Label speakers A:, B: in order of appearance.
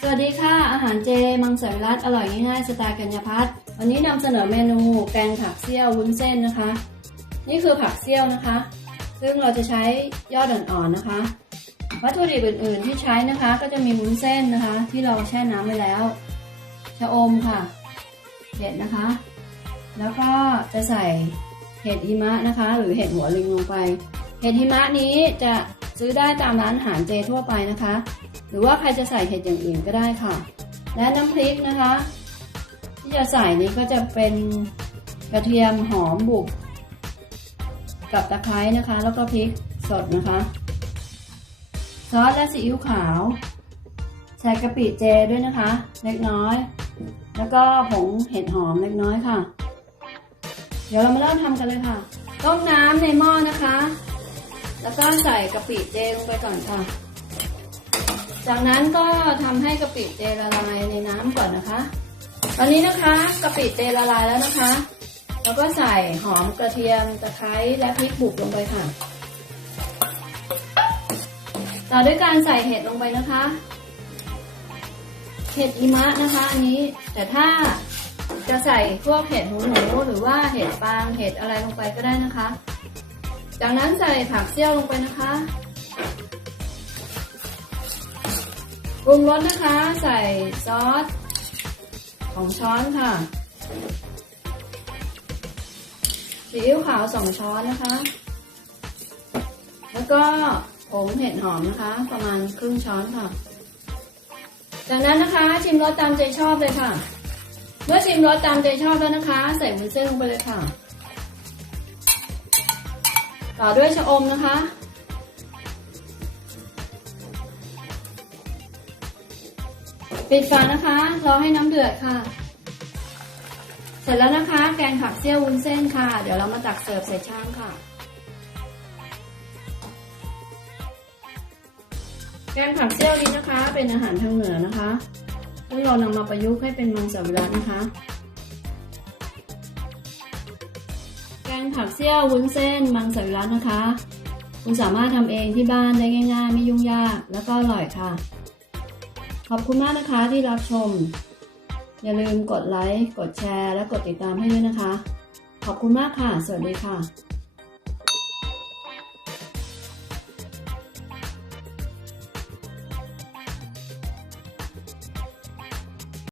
A: สวัสดีค่ะ อาหารเจ มังสวิรัตอร่อยง่ายๆสไตล์กัญญาพัฒน์วันนี้นำเสนอเมนูแกงผักเซี่ยววุ้นเส้นนะคะ นี่คือผักเซี่ยวนะคะ ซึ่งเราจะใช้ยอดอ่อนๆนะคะ วัตถุดิบอื่นๆที่ใช้นะคะก็จะมีวุ้นเส้นนะคะ ที่เราแช่น้ำไว้แล้ว ชะอมค่ะ เห็ดนะคะ แล้วก็จะใส่เห็ดหิมะนะคะ หรือเห็ดหัวลิงลงไป เห็ดหิมะนี้จะ ซื้อได้ตามร้านอาหารเจทั่วไปนะคะ หรือว่าใครจะใส่เห็ดอย่างอื่นก็ได้ค่ะ และน้ำพริกนะคะ ที่จะใส่นี้ก็จะเป็นกระเทียมหอมบุก กับตะไคร้นะคะ แล้วก็พริกสดนะคะซอสและซีอิ๊วขาว ใส่กะปิเจด้วยนะคะ เล็กน้อย แล้วก็ผงเห็ดหอมเล็กน้อยค่ะ เดี๋ยวเรามาเริ่มทำกันเลยค่ะ ต้มน้ำในหม้อนะคะ แล้วก็ใส่กะปิเจลงไปก่อนค่ะ จากนั้นก็ทำให้กะปิเจละลายในน้ำก่อนนะคะ ตอนนี้นะคะกะปิเจละลายแล้วนะคะ แล้วก็ใส่หอมกระเทียมตะไคร้และพริกบุกลงไปค่ะ ต่อด้วยการใส่เห็ดลงไปนะคะ เห็ดอิมะนะคะอันนี้ แต่ถ้าจะใส่พวกเห็ดหูหนูหรือว่าเห็ดฟางเห็ดอะไรลงไปก็ได้นะคะ จากนั้นใส่ผักเซี่ยวลงไปนะคะปรุงรสนะคะ ใส่ซอสของช้อนค่ะซีอิ๊วขาวสองช้อนนะคะ แล้วก็ผงเห็ดหอมนะคะ ประมาณครึ่งช้อนค่ะ จากนั้นนะคะชิมรสตามใจชอบเลยค่ะ เมื่อชิมรสตามใจชอบแล้วนะคะ ใส่วุ้นเส้นลงไปเลยค่ะ ต่อด้วยชะอมนะคะปิดฝานะคะรอให้น้ำเดือดค่ะ เสร็จแล้วนะคะ แกงผักเซี่ยววุ้นเส้นค่ะ เดี๋ยวเรามาตักเสิร์ฟใส่ชามค่ะ แกงผักเซี่ยวนี้นะคะ เป็นอาหารทางเหนือนะคะซึ่งเรานำมาประยุกต์ให้เป็นมังสวิรัตนะคะ ผักเซี่ยววุ้นเส้น มังสวิรัตนะคะ คุณสามารถทำเองที่บ้านได้ง่ายๆ ไม่ยุ่งยากแล้วก็อร่อยค่ะ ขอบคุณมากนะคะที่รับชม อย่าลืมกดไลค์ กดแชร์ และกดติดตามให้ด้วยนะคะ ขอบคุณมากค่ะ สวัสดีค่ะ